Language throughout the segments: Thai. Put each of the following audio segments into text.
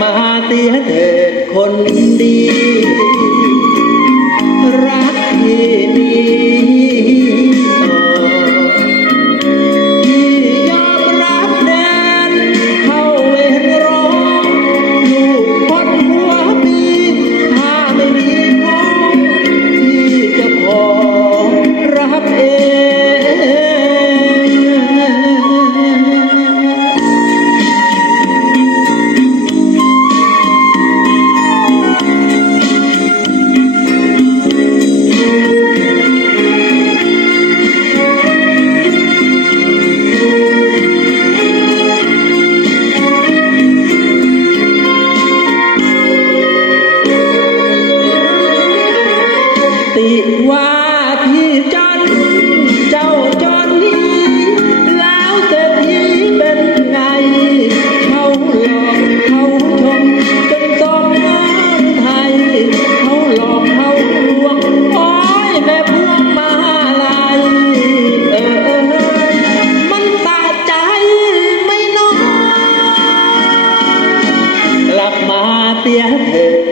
มาเตียเถิดคนดี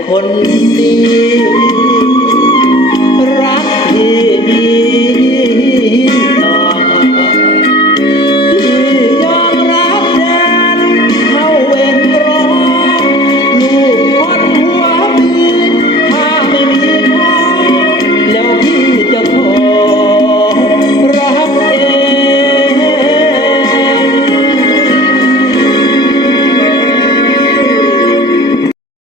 คนดี